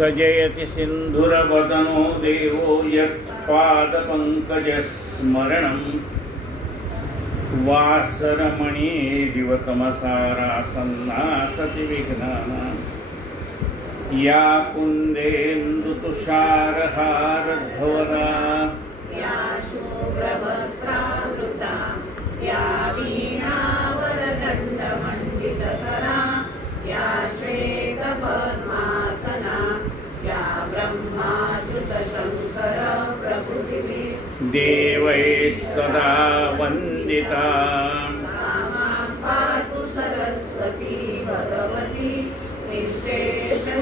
सजयति सिन्धुरवदनो देवो यत्पादपङ्कजस्मरणं वासरमणिदिवतमसारासन्नासति विघ्नानां या कुन्देन्दुतुषारहारध्वरा या शुभ्रवस्त्रावृता या वीणावरदण्डमण्डितकरा या श्वेतपद्मासना या ब्रह्माच्युतशङ्कर प्रभृतिभिः देवैः सदा वन्दिता सा मां पातु सरस्वती भगवती निःशेषजाड्यापहा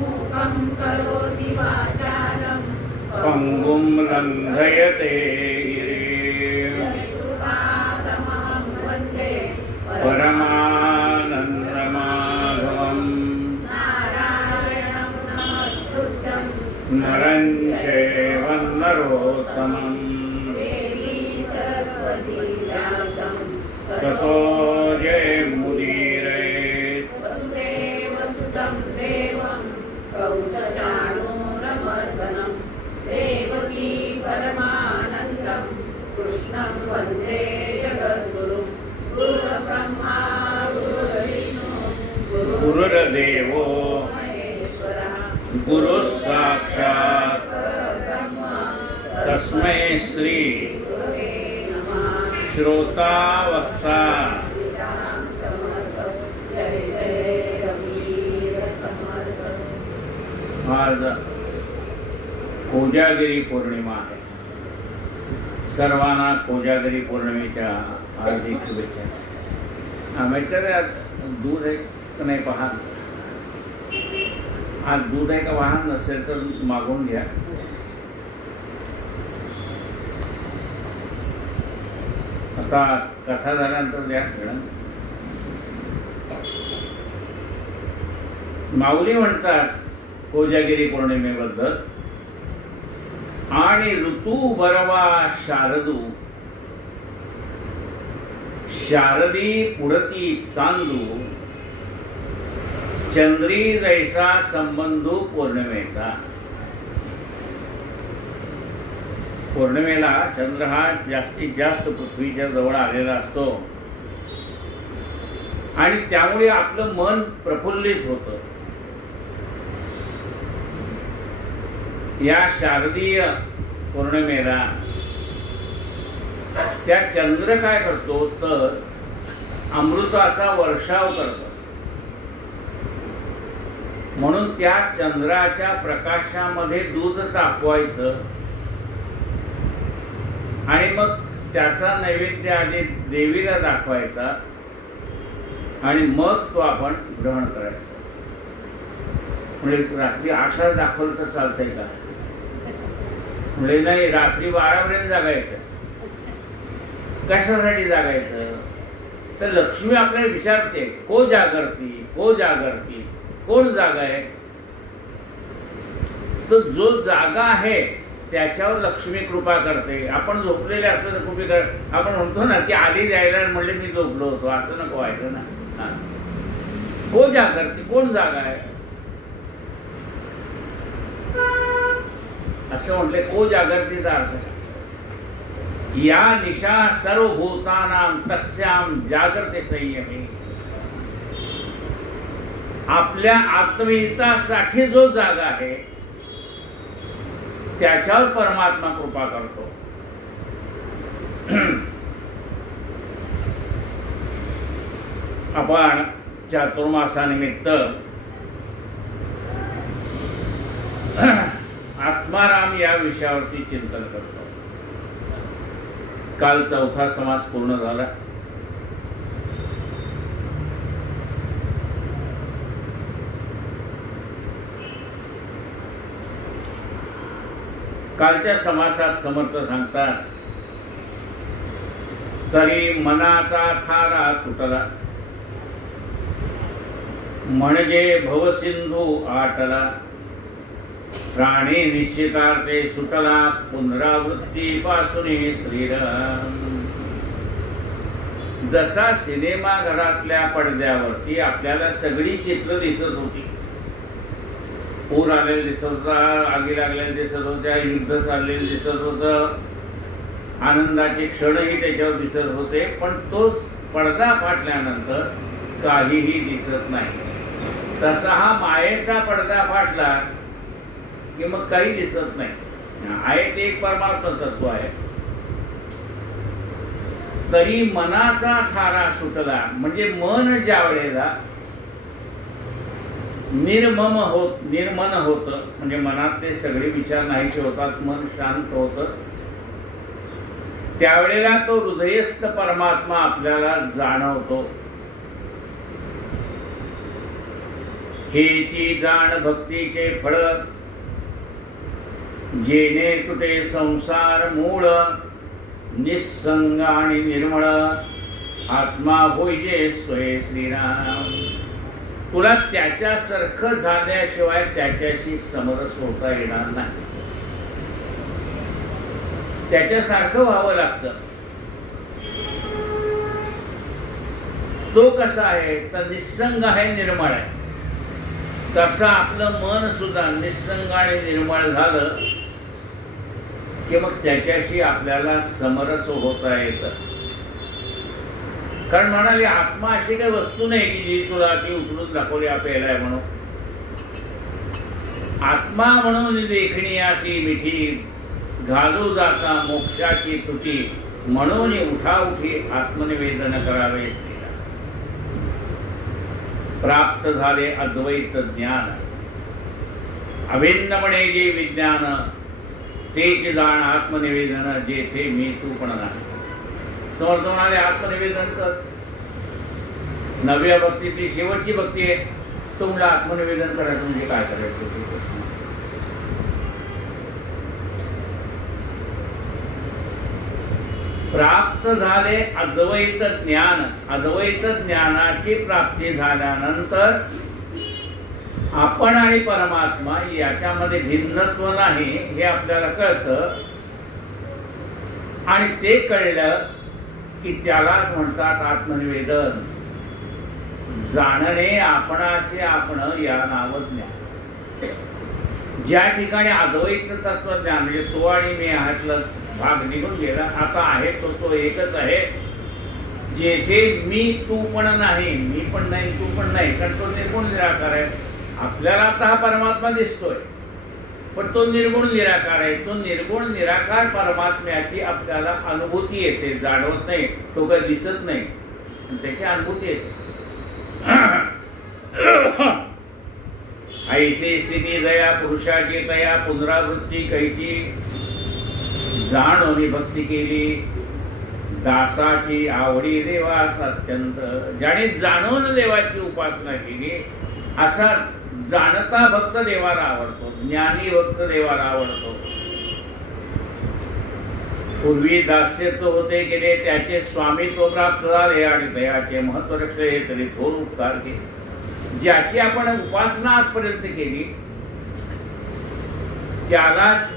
मूकं करोति वाचालं पङ्गुं लङ्घयते कृपातमं वन्दे परमानन्दमाधवम् नारायणं नमस्कृतं नरं चैव नरोत्तमम् देवी सरस्वती व्यासं ततो जयमुदीरयेत् वसुदेवसुतं देवं कौसचाणूरमर्दनं देवकी परमानन्दं कृष्णं वन्दे जगद्गुरुं गुरुर्ब्रह्मा गुरुर्विष्णुः गुरुर्देवो महेश्वरः गुरुः साक्षात् परब्रह्म तस्मै श्री गुरवे नमः श्रोता वक्ता सीतां समर्थ जय जय रवीर समर्थ आज कोजागिरी पौर्णिमा आहे. सर्वांना कोजागिरी पौर्णिमेच्या हार्दिक शुभेच्छा. आंबेडकर दूध आहे का नाही पहा. आज दूध आहे का वाहन नसेल तर मागून घ्या. आता कथा झाल्यानंतर द्या सगळं. माऊली म्हणतात कोजागिरी पौर्णिमेबद्दल, आणि ऋतू बरवा शारदू शारदी पुढती चांदू चंद्री जैसा संबंधू पौर्णिमेचा. पौर्णिमेला चंद्र हा जास्तीत जास्त पृथ्वीच्या जवळ आलेला असतो आणि त्यामुळे आपलं मन प्रफुल्लित होतं. या शारदीय पौर्णिमेला त्या चंद्र काय करतो तर अमृताचा वर्षाव करतो. म्हणून त्या चंद्राच्या प्रकाशामध्ये दूध तापवायचं आणि मग त्याचा नैवेद्य आधी देवीला दाखवायचा आणि मग तो आपण ग्रहण करायचा. म्हणजे रात्री 8ला दाखवलं तर चालतंय का? म्हणजे नाही, रात्री 12पर्यंत जागायचं. कशासाठी जागायचं तर लक्ष्मी आपल्याला विचारते, को जागरती को जागरती, कोण जागा आहे? तर जो जागा आहे त्याच्यावर लक्ष्मी कृपा करते. आपण झोपलेले असतो तर कृपा कर. आपण म्हणतो ना की आधी जायला म्हणले मी झोपलो होतो, असं नको व्हायचं ना. को जागरती, कोण जागा आहे असं म्हटले. को जागृतीचा अर्थ या निशा सर्वभूतानां तस्याम जागृते संयमे. आपल्या आत्महितासाठी जो जागा आहे त्याच्यावर परमात्मा कृपा करतो. आपण चातुर्मासानिमित्त आत्माराम या विषयावरती चिंतन करतो. काल 4था समास पूर्ण झाला. कालच्या समासात समर्थ सांगतात, तरी मनाचा थारा तुटला म्हणजे भवसिंधू आटला. प्राणी निश्चितार्थे सुटला पुनरावृत्ती पासून श्रीराम. जसा सिनेमा घरातल्या पडद्यावरती आपल्याला सगळी चित्र दिसत होती पूर आलेला दिसत होता, आगी लागलेल्या दिसत होत्या, युद्ध चाललेलं दिसत होतं, आनंदाचे क्षणही त्याच्यावर दिसत होते, पण तो पडदा फाटल्यानंतर काहीही दिसत नाही. तसा हा मायेचा पडदा फाटला की मग काही दिसत नाही. आहे ते एक परमात्मा तत्व आहे. तरी मनाचा थारा सुटला, म्हणजे मन ज्या वेळेला निर्मन होत, म्हणजे मनातले सगळे विचार नाहीसे होतात, मन शांत होत, त्यावेळेला तो हृदयस्थ परमात्मा आपल्याला जाणवतो. हेची जाण भक्तीचे फळ, जेणे तुटे संसार मूळ, निस्संग आणि निर्मळ, आत्मा होईजे स्वय श्रीराम. तुला त्याच्यासारखं झाल्याशिवाय त्याच्याशी समरस होता येणार नाही. त्याच्यासारखं व्हावं लागतं. तो कसा आहे तर निस्संग आहे, निर्मळ आहे. तसं आपलं मन सुद्धा निस्संग आणि निर्मळ झालं की मग त्याच्याशी आपल्याला समरस होता येतं. कारण म्हणाले आत्मा अशी काही वस्तू नाही की जी तुला अशी उचलून दाखवली आपल्याला आहे म्हणून. आत्मा म्हणून देखणी अशी मिठी, घालू जाता मोक्षाची तुटी, म्हणून उठाउठी आत्मनिवेदन करावे श्रीला. प्राप्त झाले अद्वैत ज्ञान, अभिन्नपणे जे विज्ञान, तेच जाण आत्मनिवेदन, जेथे मी तू पण नाही. समर्थ म्हणाले आत्मनिवेदन कर. नव्या भक्तीतली शेवटची भक्ती आहे. तुम्हाला आत्मनिवेदन करायचं म्हणजे काय करायचं? प्राप्त झाले अद्वैत ज्ञान. अद्वैत ज्ञानाची प्राप्ती झाल्यानंतर आपण आणि परमात्मा याच्यामध्ये भिन्नत्व नाही हे आपल्याला कळतं. आणि ते कळलं की त्यालाच म्हणतात आत्मनिवेदन. जाणणे आपणाशी आपण या नावज्ञान. ज्या ठिकाणी अद्वैत तत्वज्ञान म्हणजे तो आणि मी ह्यातलं भाग निघून गेला, आता आहे तो एकच आहे. जेथे मी तू पण नाही, मी पण नाही तू पण नाही, कारण तो निर्गुण निराकार आहे. आपल्याला आता हा परमात्मा दिसतोय पण तो निर्गुण निराकार आहे. तो निर्गुण निराकार परमात्म्याची आपल्याला अनुभूती येते, जाणवत नाही. तो काही दिसत नाही, त्याची अनुभूती येते. ऐशी स्थिती दया पुरुषाची तया, पुनरावृत्ती कैची, जाणून भक्ती केली दासाची आवडी देवास अत्यंत. ज्याने जाणून देवाची उपासना केली असा जाणता भक्त देवाला आवडतो, ज्ञानी भक्त देवाला आवडतो. पूर्वी दास्यत्व होते गेले, त्याचे स्वामित्व प्राप्त झाले आणि दयाचे महत्व रक्षले तरी थोर उपकार केले. ज्याची आपण उपासना आजपर्यंत केली त्यालाच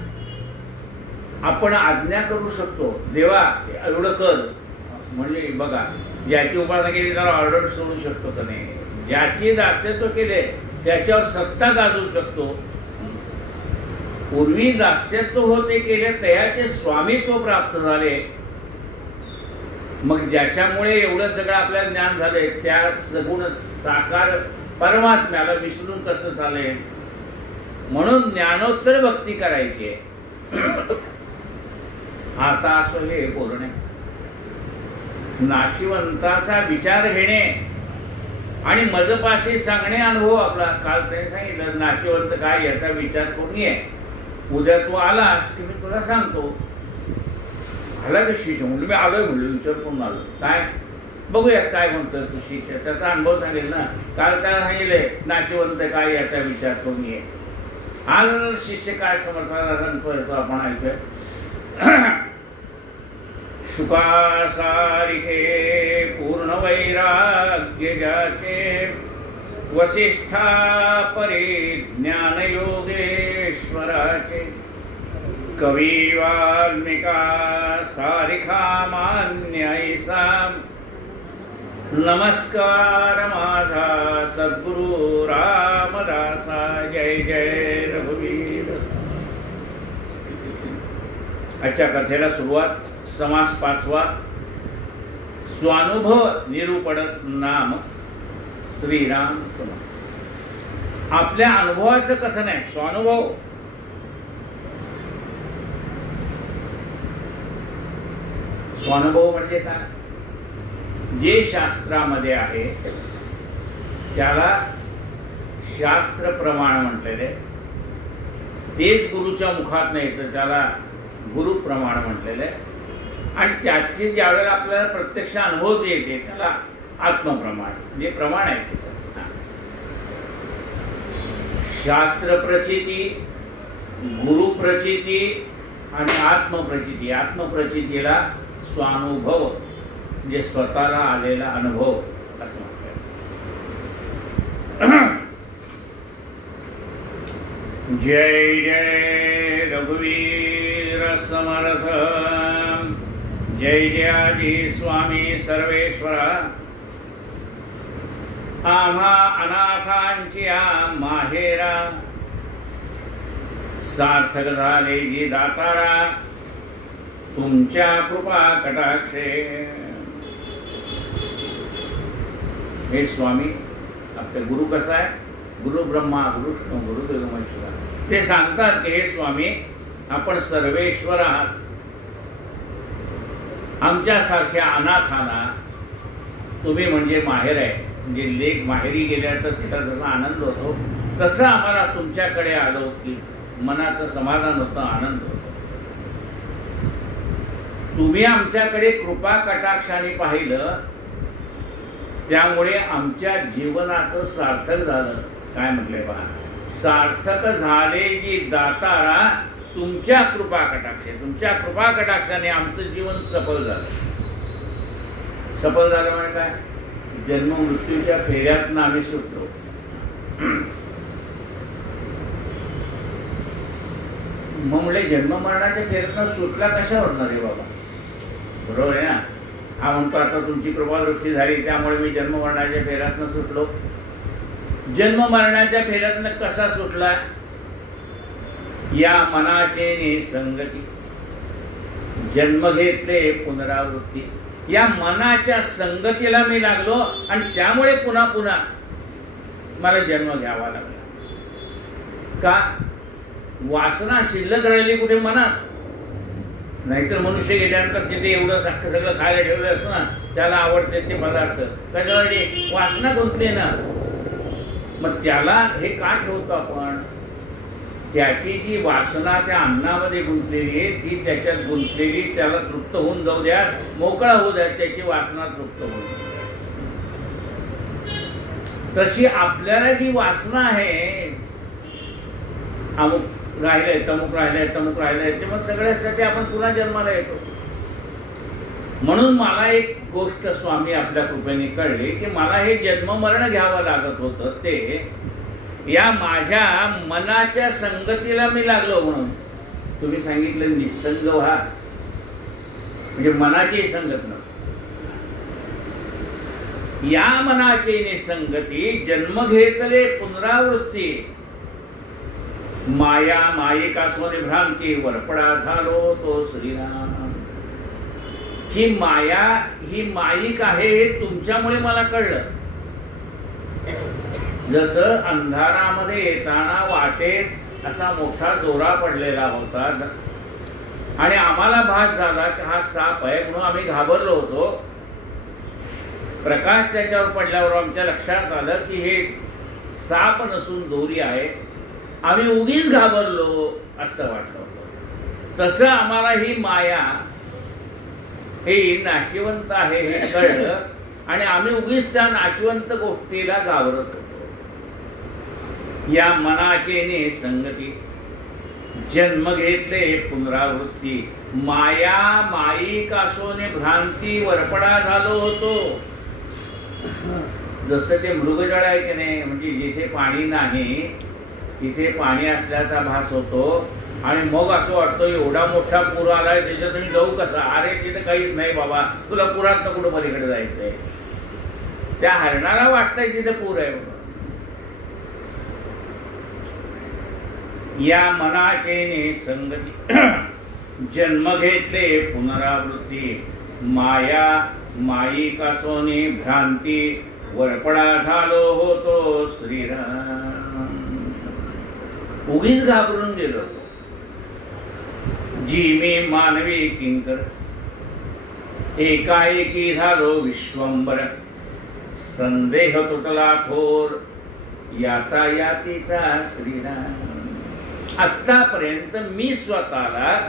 आपण आज्ञा करू शकतो. देवा एवढं कर म्हणजे बघा, ज्याची उपासना केली त्याला ऑर्डर सोडू शकतो का नाही. ज्याची दास्यत्व केले त्याच्यावर सत्ता गाजवू शकतो. पूर्वी दास्यत्व होते केले त्याचे स्वामित्व प्राप्त झाले. मग ज्याच्यामुळे एवढं सगळं आपल्याला ज्ञान झाले त्या सगुण साकार परमात्म्याला विसरून कसं झाले. म्हणून ज्ञानोत्तर भक्ती करायची आहे. आता असं हे बोलणे, नाशिवंताचा विचार घेणे आणि मजपाशी सांगणे अनुभव आपला. काल त्यांनी सांगितलं नाशिवंत काय याचा विचार करून ये. उद्या तू आलास की मी तुला सांगतो. आला का शिष्य म्हणलं मी आलोय म्हणलं, विचार करून आलो. काय बघूया काय म्हणतोय तू शिष्य, त्याचा अनुभव सांगेल ना. काल त्याला सांगितलंय नाशिवंत काय याचा विचार करून ये. आज शिष्य काय समर्थनाचा आपण ऐकूया. शुकासारिखे पूर्ण वैराग्य ज्याचे, वसिष्ठा परे ज्ञान योगेश्वराचे, कवी वाल्मिका सारिखा मान्य ऐसा, नमस्कार माझा सद्गुरु रामदासा. जय जय रघुवीर. आजच्या कथेला सुरुवात. समास 5वा. स्वानुभव निरूपण नाम श्रीराम समर्थ. आपल्या अनुभवाचं कथन आहे स्वानुभव. स्वानुभव म्हणजे काय? जे शास्त्रामध्ये आहे त्याला शास्त्र प्रमाण म्हटलेले, तेच गुरुच्या मुखात नाही तर त्याला गुरु प्रमाण म्हटलेले. आणि त्याचे ज्यावेळेला आपल्याला प्रत्यक्ष अनुभव येते त्याला आत्मप्रमाण म्हणजे प्रमाण आहे त्याचं. शास्त्र प्रचिती, गुरु प्रचिती आणि आत्मप्रचिती. आत्मप्रचितीला स्वानुभव म्हणजे स्वतःला आलेला अनुभव असं म्हणतात. जय जय रघुवीर समर्थ. जय जयाजी स्वामी सर्वेश्वरा. आम्हा अनाथांची माहेरा, सार्थक झाले जी दातारा, तुमच्या कृपा कटाक्षे. हे स्वामी, आपले गुरु कसा आहे? गुरु ब्रह्मा गुरु विष्णू गुरुदेव महेश्वरा. ते सांगतात की हे स्वामी आपण सर्वेश्वर आहात. आमच्यासारख्या अनाथांना तुम्ही म्हणजे माहेर आहे. म्हणजे लेक माहेरी गेल्या तर तिला जसा आनंद होतो तसं आम्हाला तुमच्याकडे आलो की मनाचं समाधान होतं, आनंद होतो. तुम्ही आमच्याकडे कृपा कटाक्षाने पाहिलं त्यामुळे आमच्या जीवनाचं सार्थक झालं. काय म्हटले पहा, सार्थक झाले जी दातारा, तुमच्या कृपा कटाक्षे. तुमच्या कृपा कटाक्षाने आमचं जीवन सफल झालं. सफल झालं म्हणजे काय? जन्म मृत्यूच्या फेऱ्यातनं आम्ही सुटलो. मग म्हणजे जन्म मरणाच्या फेऱ्यातनं सुटला कशावर ना रे बाबा? बरोबर आहे ना. हा म्हणतो आता तुमची कृपादृष्टी झाली त्यामुळे मी जन्म मरणाच्या फेऱ्यातनं सुटलो. जन्म मरणाच्या फेऱ्यातनं कसा सुटला? या मनाचे निसंगती, जन्म घेतले पुनरावृत्ती. या मनाच्या संगतीला मी लागलो आणि त्यामुळे पुन्हा पुन्हा मला जन्म घ्यावा लागला. का? वासना शिल्लक राहिली कुठे? मनात. नाहीतर मनुष्य गेल्यानंतर तिथे एवढं सगळं खायला ठेवलं असतं ना, त्याला आवडते ते पदार्थ कशासाठी? वासना गुंतली ना. मग त्याला हे का ठेवतो आपण? त्याची जी वासना त्या अन्नामध्ये गुंतलेली आहे ती त्याच्यात गुंतलेली, त्याला तृप्त होऊन जाऊ द्या, मोकळा होऊ द्या, त्याची वासना तृप्त होऊ द्या. तशी आपल्याला जी वासना आहे, अमुक राहिलंय, तमुक राहिलंय, तमुक राहिलंय, ते मग सगळ्यासाठी आपण पुन्हा जन्माला येतो. म्हणून मला एक गोष्ट स्वामी आपल्या कृपेने कळली की मला हे जन्म मरण घ्यावं लागत होतं ते या माझ्या मनाच्या संगतीला मी लागलो. म्हणून तुम्ही सांगितलं निसंग व्हा, म्हणजे मनाची संगत न. या मनाची निसंगती जन्म घेतले पुनरावृत्ती, माया मायिका सोने भ्रांती, वरपडा झालो तो श्रीराम. ही माया ही मायिक आहे हे तुमच्यामुळे मला कळलं. जसं अंधारामध्ये येताना वाटेत असा मोठा दोरा पडलेला होता आणि आम्हाला भास झाला की हा साप आहे म्हणून आम्ही घाबरलो होतो. प्रकाश त्याच्यावर पडल्यावर आमच्या लक्षात आलं की हे साप नसून दोरी आहे. आम्ही उगीच घाबरलो असं वाटलं होतं. तसं आम्हाला ही माया हे नाशिवंत आहे हे कळलं आणि आम्ही उगीच त्या नाशिवंत गोष्टीला घाबरत होतो. या मनाचे निसंगती, जन्म घेतले पुनरावृत्ती, माया मायिक असोने भ्रांती, वरपडा झालो होतो. जसं ते मृगजळ आहे की नाही, म्हणजे जिथे पाणी नाही तिथे पाणी असल्याचा भास होतो आणि मग असं वाटतं एवढा मोठा पूर आलाय त्याच्यात तुम्ही जाऊ कसा? अरे तिथे काहीच नाही बाबा, तुला पुरात न कुठं पलीकडे जायचंय. त्या हरणाला वाटतंय तिथे पूर आहे. या मनाचे संगती जन्म घेतले पुनरावृत्ती माया माईका सोनी भ्रांती वरपडा झालो होतो श्रीराम. उगीच घाबरून गेलो जी मी मानवी किंकर एकाएकी झालो विश्वंभर संदेह तुटला थोर यातायातीचा श्रीराम. आतापर्यंत मी स्वतःला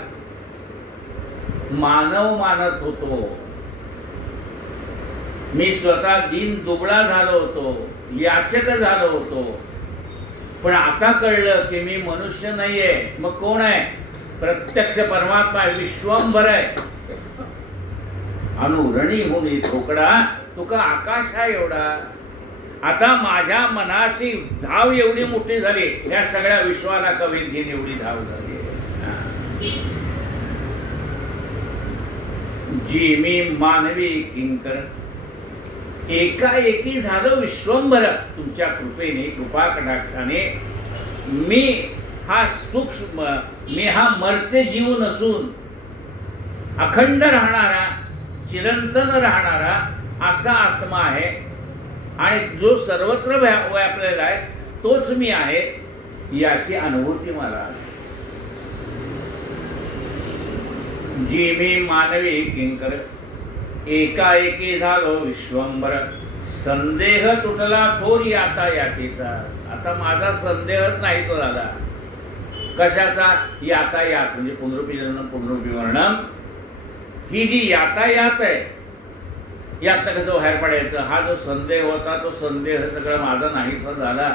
मानव मानत होतो. मी स्वतः दीन दुबळा झालो होतो, याचक झालो होतो. पण आता कळलं की मी मनुष्य नाहीये. मग कोण आहे? प्रत्यक्ष परमात्मा विश्वंभर आहे. अनुरणी होणी ठोकडा तुका आकाशा एवढा. आता माझ्या मनाची धाव एवढी मोठी झाली, या सगळ्या विश्वाला कवी घेऊन एवढी धाव झाली. जी मी मानवी किंकर एकाएकी झालो विश्वंभर. तुमच्या कृपेने कृपा कटाक्षाने मी हा सूक्ष्म, मी हा मरते जीव नसून अखंड राहणारा, चिरंतन राहणारा असा आत्मा आहे. आणि जो सर्वत्र व्यापलेला आहे तोच मी आहे, याची अनुभूती मला आली. जी मी मानवी किंकर एकाएकी झालो विश्वंभर संदेह तुटला थोर यातायातीचा. आता माझा संदेहच नाही तो झाला. कशाचा? यातायात म्हणजे पुनरुपी जन्म पुनरुपी वर्णम. ही जी यातायात आहे, यातनं कसं बाहेर पडायचं, हा जो संदेह होता तो संदेह सगळा माझा नाहीसा झाला.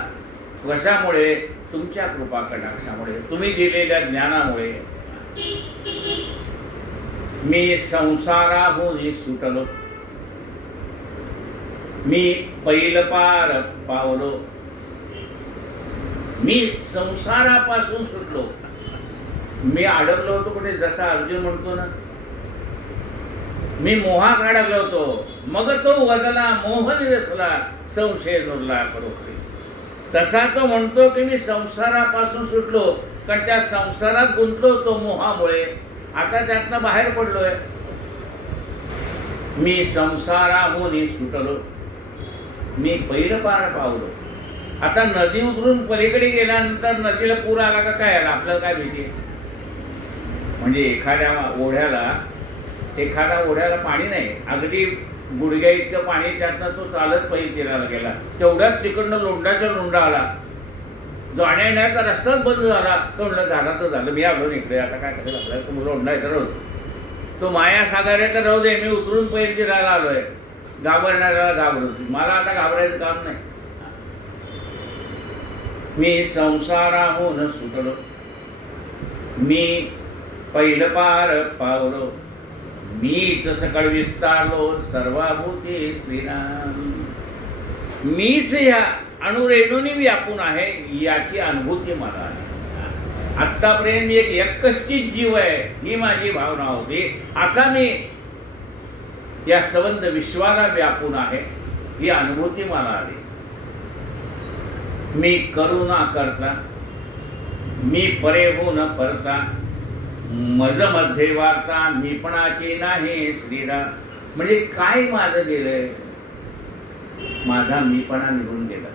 कशामुळे? तुमच्या कृपा कटाक्षामुळे, तुम्ही दिलेल्या ज्ञानामुळे. मी संसाराहून सुटलो, मी पैलपार पावलो. मी संसारापासून सुटलो. मी अडकलो होतो कुठे? जसा अर्जुन म्हणतो ना, मी मोहात अडकलो होतो. मग तो वदला मोह निरसला संशय नुरला खरोखरी. तसा तो म्हणतो की मी संसारापासून सुटलो, कारण त्या संसारात गुंतलो होतो मोहामुळे. आता त्यातनं बाहेर पडलोय. मी संसाराहून सुटलो, मी पैलपार पावलो. आता नदी उतरून पलीकडे गेल्यानंतर नदीला पूर आला का काय आला? आपल्याला काय भीती? म्हणजे एखाद्या ओढ्याला पाणी नाही, अगदी गुडघ्या इतकं पाणी, त्यातनं तो चालत पैल तीराला गेला. तेवढ्याच तिकडनं लोंढाच्या लोंढा आला. जाण्या येण्याचा रस्ताच बंद झाला. तो म्हणलं झाला तर झालं, मी आलो इकडे, आता काय करायचं आपल्याला? तो लोंढा आहे तर राहू, तो माया सागर आहे तर राहू दे, मी उतरून पैल तीराला आलोय. घाबरणाऱ्याला घाबरू, मला आता घाबरायचं काम नाही. मी संसाराहून सुटलो, मी पैलपार पावलो. मीच सकळ विस्तारलो सर्वाभूती श्रीराम. मीच या अणुरेणूंनी व्यापून आहे, याची अनुभूती मला आहे. आत्तापर्यंत मी एक एकच जीव आहे ही माझी भावना होती. आता मी या संबंध विश्वाला व्यापून आहे, ही अनुभूती मला आली. मी करू न करता, मी परे हो न परता, मज मध्ये वार्ता मीपणाची नाही श्रीराम. म्हणजे काय माझं गेलंय? माझा मीपणा निघून गेला.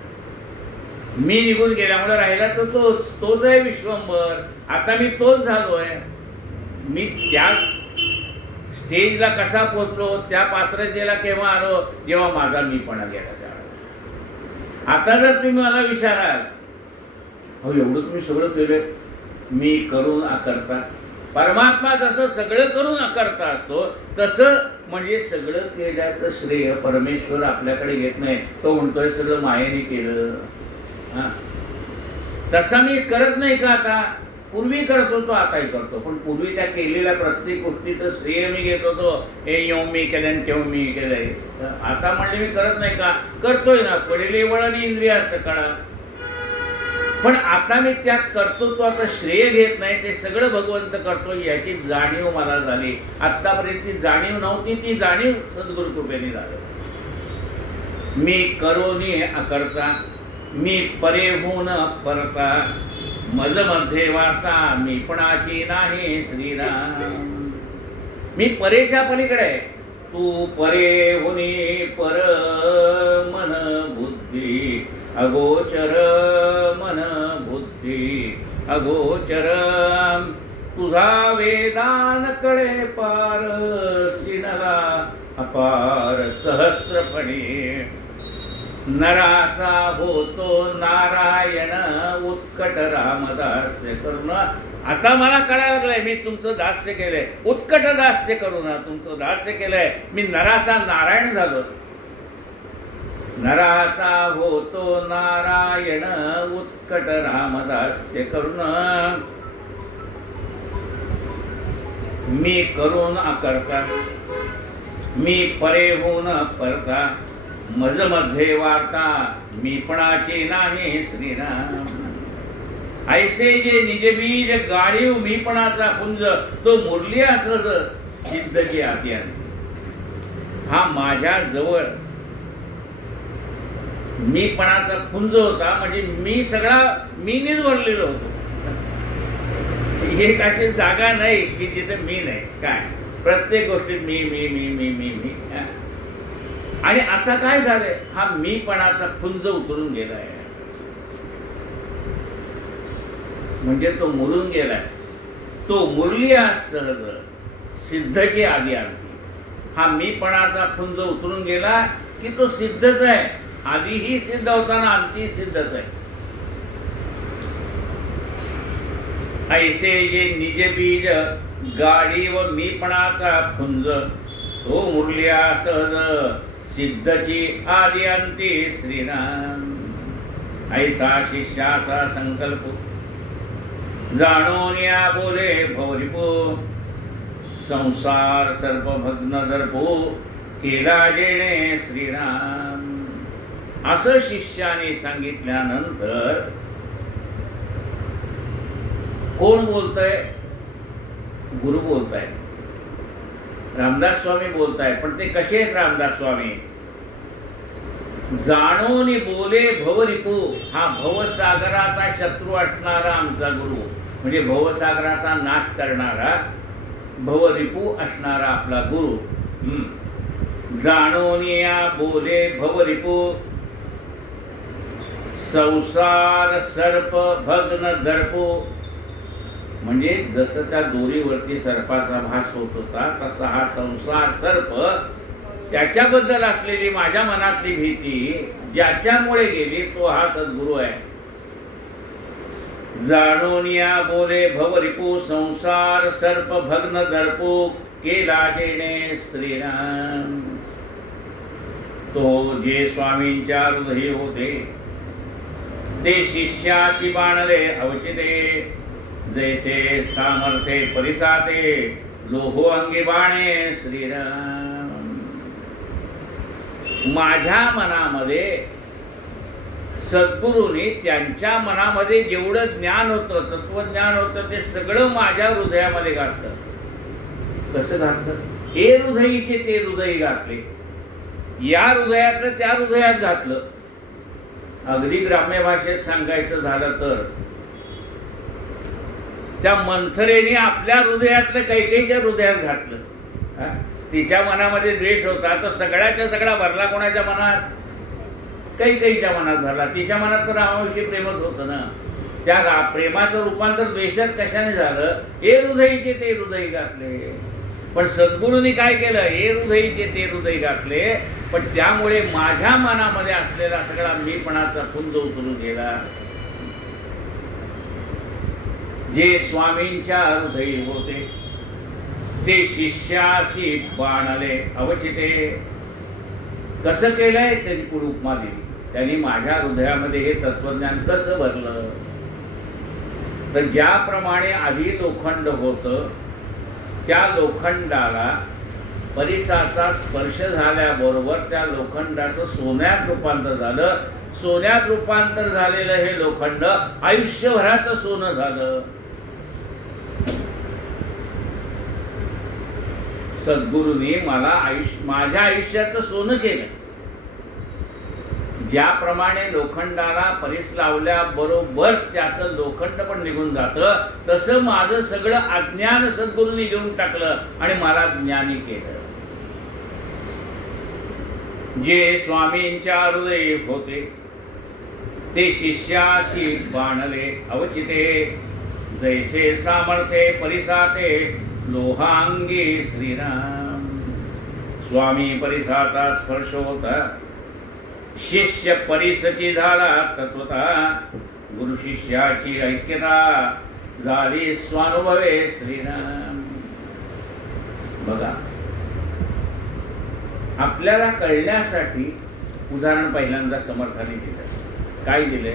मी निघून गेल्यामुळे राहिला तो तोच आहे विश्वंभर. आता मी तोच झालोय. मी त्या स्टेजला कसा पोचलो, त्या पात्रतेला केव्हा आलो? जेव्हा माझा मीपणा गेला त्यावेळेला. आता जर तुम्ही मला विचाराल, हो एवढं तुम्ही सगळं केलंय, मी करून अकर्ता. परमात्मा जसं सगळं करून अकर्ता असतो, तसं म्हणजे सगळं केल्याचं श्रेय परमेश्वर आपल्याकडे घेत नाही. तो म्हणतोय सगळं मायेने केलं. तसा मी करत नाही का? आता पूर्वी करत होतो, आताही करतो. पण पूर्वी त्या केलेल्या प्रत्येक गोष्टीचं श्रेय मी घेत होतो. हे येऊ मी केलं, तेव्हा मी केलंय. आता म्हणले मी करत नाही का? करतोय ना. पडले वळण इंद्रिय असतं कळा. पण आता मी त्या कर्तृत्वाचं श्रेय घेत नाही, ते सगळं भगवंत करतो याची जाणीव मला झाली. आतापर्यंत ती जाणीव नव्हती, ती जाणीव सद्गुरु कृपेने झाली. मी करोनी अकर्ता, मी परे होऊन परता, मज मध्ये वार्ता मीपणाची नाही श्रीराम. मी परेच्या पलीकडे आहे. तू परे होनी पर मन बुद्धी अगोचर मन बुद्धी अगोचर. तुझा वेदान कळे पार सिनरा अपार सहस्रपणे. नराचा होतो नारायण उत्कट रामदास्य करुण. आता मला कळायला लागलंय मी तुमचं दास्य केलंय. उत्कट दास्य करुण तुमचं दास्य केलंय. मी नराचा नारायण झालो. नराचा होतो नारायण उत्कट रामदास्य करुण. मी करून अकर्ता मी परे होऊन परता. मज मध्ये वार्ता मीपणाची नाही श्रीराम. ऐसे जे निजबीज गाढीव मीपणाचा पुंज तो मुरली असज सिद्धची आज्ञा. हा माझ्या जवळ मीपणाचा पुंज होता. म्हणजे मी सगळा मीनीच भरलेलो होतो. एक अशी जागा नाही की जिथे मी नाही. काय प्रत्येक गोष्टीत मी मी मी मी मी मी. आणि आता काय झालंय हा मीपणाचा पुंज उतरून गेलाय. म्हणजे तो मुरून गेलाय. तो मुरली सहज सिद्धची आधी आणती. हा मीपणाचा पुंज उतरून गेला की तो सिद्धच आहे. आधीही सिद्ध होताना अंती सिद्धच आहे. ऐसे जे निजबीज गाडी व मीपणाचा पुंज तो मुरल्या सहज सिद्धची आदि अंती श्रीराम. ऐसा शिष्याचा संकल्प जाणून या बोले भवरिपू. संसार सर्पभग्न दर्पो केला जेणे श्रीराम. असं शिष्याने सांगितल्यानंतर कोण बोलतंय? गुरु बोलताय. रामदास स्वामी बोलताय. पण ते कसे आहेत रामदास स्वामी? जाणून बोले भवरिपू. हा भवसागराचा शत्रू असणारा आमचा गुरु. म्हणजे भवसागराचा नाश करणारा भवरिपू असणारा आपला गुरु. जाणून या बोले भवरिपू. संसार सर्प भग्न दर्पो. म्हणजे जसं त्या दोरीवरती सर्पाचा भास होत होता तसा हा संसार सर्प त्याच्याबद्दल असलेली माझ्या मनातली भीती ज्याच्यामुळे गेली तो हा सद्गुरू आहे. जाणून या बोले भवरिपू. संसार सर्प भग्न दर्पो केला जेणे श्रीराम. तो जे स्वामींच्या हृदयी होते ते शिष्याशी बाणले अवचिते. जैसे सामर्थ्ये परिसाते लोहो अंगी बाणे श्रीराम. माझ्या मनामध्ये सद्गुरूंनी त्यांच्या मनामध्ये जेवढं ज्ञान होतं तत्वज्ञान होतं ते सगळं माझ्या हृदयामध्ये घातलं. कसं घातलं? हे हृदयीचे ते हृदय घातले. या हृदयातलं त्या हृदयात घातलं. अगदी ग्राम्य भाषेत सांगायचं झालं तर त्या मंथरेने आपल्या हृदयातलं कैकेयीच्या हृदयात घातलं. तिच्या मनामध्ये द्वेष होता तर सगळ्याच्या सगळा भरला कोणाच्या मनात? कैकेयीच्या मनात भरला. तिच्या मनात तर रामाविषयी प्रेमच होतं ना. त्या प्रेमाचं रूपांतर द्वेषात कशाने झालं? हे हृदयीचे ते हृदय घातले. पण सद्गुरूंनी काय केलं? हे हृदयीचे ते हृदय घातले. पण त्यामुळे माझ्या मनामध्ये असलेला सगळा मीपणाचा पुंज उतरून गेला. जे स्वामींच्या हृदयी होते ते शिष्याशी बाणले अवचिते. कसं केलंय? त्यांनी पुढे उपमा दिली. त्यांनी माझ्या हृदयामध्ये हे तत्वज्ञान कसं भरलं? तर ज्याप्रमाणे आधी लोखंड होतं त्या लोखंडाला परिसाचा स्पर्श झाल्याबरोबर त्या लोखंडाचं सोन्यात रूपांतर झालं. सोन्यात रूपांतर झालेलं हे लोखंड आयुष्यभराचं सोनं झालं. सद्गुरूंनी मला माझ्या आयुष्याचं सोनं केलं. ज्याप्रमाणे लोखंडाला परीस लावल्याबरोबर त्याचं लोखंड पण निघून जातं, तसं माझं सगळं अज्ञान सद्गुरूंनी घेऊन टाकलं आणि मला ज्ञानी केलं. जे स्वामींच्या हृदयी होते ते शिष्याशी बाणले अवचिते, जैसे सामर्थ्ये परिसाते लोहांगी श्रीराम. स्वामी परिसाचा स्पर्श होता, शिष्य परिसची झाला तत्वता, गुरु शिष्याची ऐक्यता झाली स्वानुभवे श्रीराम. बघा, आपल्याला कळण्यासाठी उदाहरण पहिल्यांदा समर्थाने दिलं. काय दिले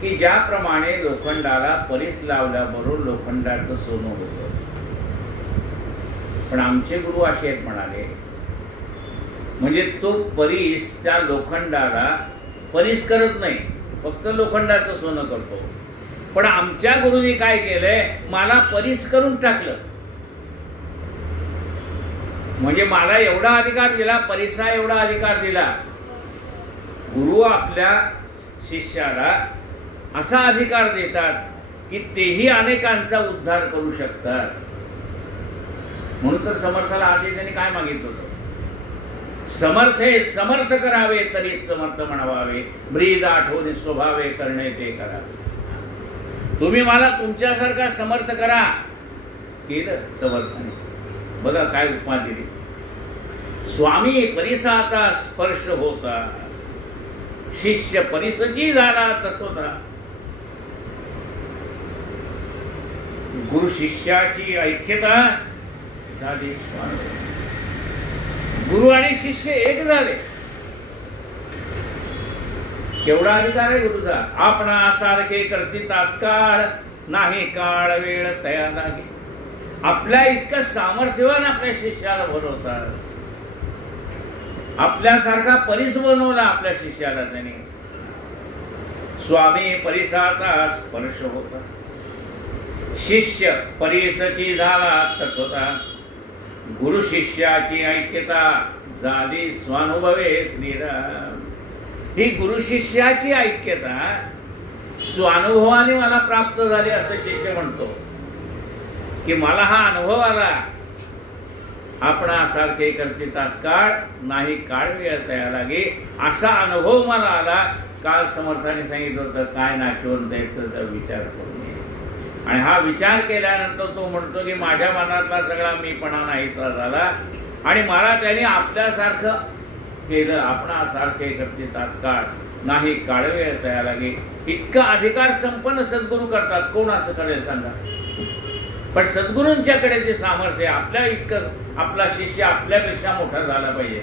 की ज्याप्रमाणे लोखंडाला परीस लावल्याबरोबर लोखंडाचं सोनं होतं, पण आमचे गुरु असे म्हणाले, म्हणजे तो परीस त्या लोखंडाला परीस करत नाही, फक्त लोखंडाचं सोनं करतो. पण आमच्या गुरुनी काय केलंय, मला परीस करून टाकलं. म्हणजे मला एवढा अधिकार दिला, परीसा एवढा अधिकार दिला. गुरु आपल्या शिष्याला असा अधिकार देतात की तेही अनेकांचा उद्धार करू शकतात. म्हणून तर समर्थाला आधी त्यांनी काय मागितलं होतं, समर्थे समर्थ करावे तरी समर्थ म्हणावे, ब्रीद आठवणे स्वभावे करणे ते करावे. तुम्ही मला तुमच्यासारखा समर्थ करा. केलं समर्थाने. बघा काय उपमा दिली, स्वामी परिसाचा स्पर्श होता, शिष्य परिसची झाला तत्वता, गुरु शिष्याची ऐक्यता झाली स्वामी. गुरु आणि शिष्य एक झाले. केवढा अधिकार आहे गुरुचा, आपणासारखे करती तात्काळ, नाही काळ वेळ तया लागे. आपल्या इतकं सामर्थ्यवान आपल्या शिष्याला बनवतात. आपल्यासारखा परीस बनवला आपल्या शिष्याला त्याने. स्वामी परिसाचा स्पर्श होता, शिष्य परिसची झाला तत्वता, गुरु शिष्याची ऐक्यता झाली स्वानुभवे श्रीराम. ही गुरु शिष्याची ऐक्यता स्वानुभवाने मला प्राप्त झाली असं शिष्य म्हणतो की मला हा अनुभव आला, आपणासारखे करते तात्काळ, नाही काळ वेळ तया लागे, असा अनुभव मला आला. काल समर्थाने सांगितलं होतं काय नाशिवंत द्यायचं तर विचार करून. आणि हा विचार केल्यानंतर तो म्हणतो की माझ्या मनातला सगळा मीपणा नाहीसा झाला आणि मला त्याने आपल्यासारखं केलं. आपणासारखे करते तात्काळ, नाही काळ वेळ तया लागे. इतका अधिकार संपन्न सद्गुरू करतात. कोण असं करेल सांगा. पण सद्गुरूंच्याकडे जे सामर्थ्य, आपल्या इतकं आपला शिष्य आपल्यापेक्षा मोठा झाला पाहिजे.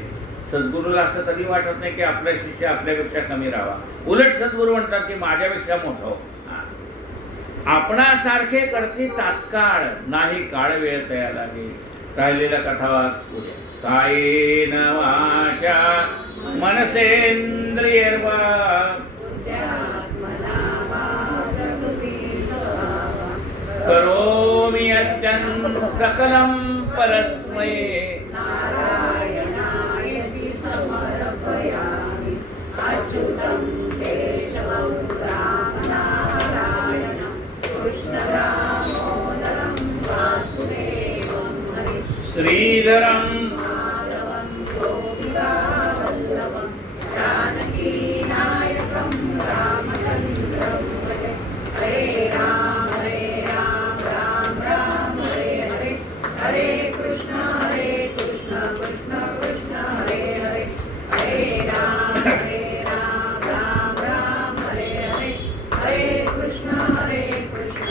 सद्गुरूला असं कधी वाटत नाही की आपला शिष्य आपल्यापेक्षा कमी राहावा. उलट सद्गुरू म्हणतात की माझ्यापेक्षा मोठा हो. आपणासारखे करते तात्काळ, नाही काळ वेळ तया लागे. राहिलेला कथावाद उद्या. कायेन वाचा मनसेंद्रियर्वा करोमि यज्ञं सकलं परस्मै नारायणायति समर्पयामि अच्युतं केशवं रामनारायणं कृष्णदामोदरं वासुदेवं हरि श्रीधरं माधवं गोपिकावल्लभं जानकीनायकं रामचन्द्रं भजे. हरे राम हरे राम राम राम हरे हरे, हरे कृष्ण कृष्ण कृष्ण हरे हरे, हरे राम राम राम हरे हरे, हरे कृष्ण कृष्ण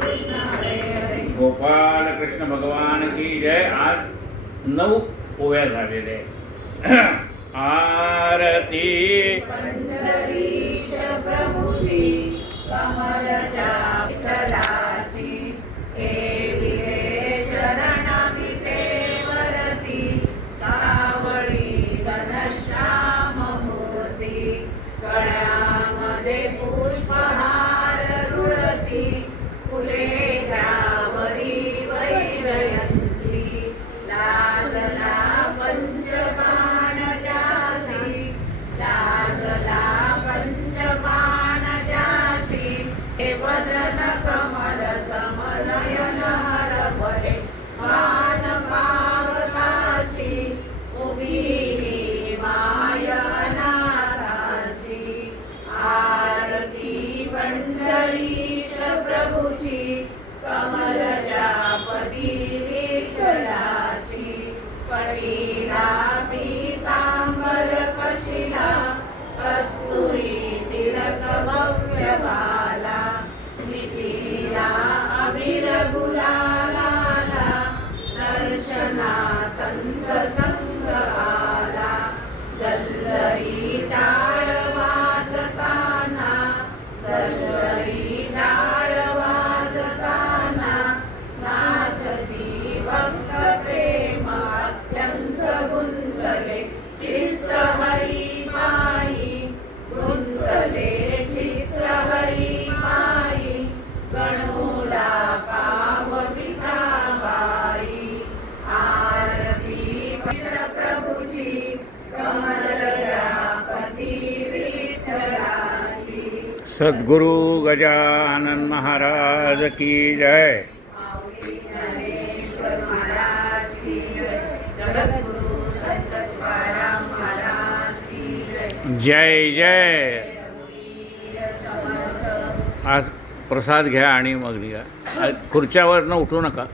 कृष्ण हरे हरे. गोपाल कृष्ण भगवान की जय. आज 9 ओव्या झालेले. आरती पंढरीश प्रभुजी कमलजा विठ्ठलाची, केविले चरणमिते वरती, सावळी घनश्याम मूर्ती, गळ्यामध्ये पुष्पहार रुळती, फुले द्यावरी वैजयंती, लाजला पंचबाण जासी, लाज सद्गुरु गजानन महाराज की जय. माऊली ज्ञानेश्वर महाराज की जय. जगद्गुरु संत तुकाराम महाराज की जय. जय जय. रघुवीर समर्थ. आज प्रसाद घ्या आणि मग निघा. खुर्च्यावरनं उठू नका.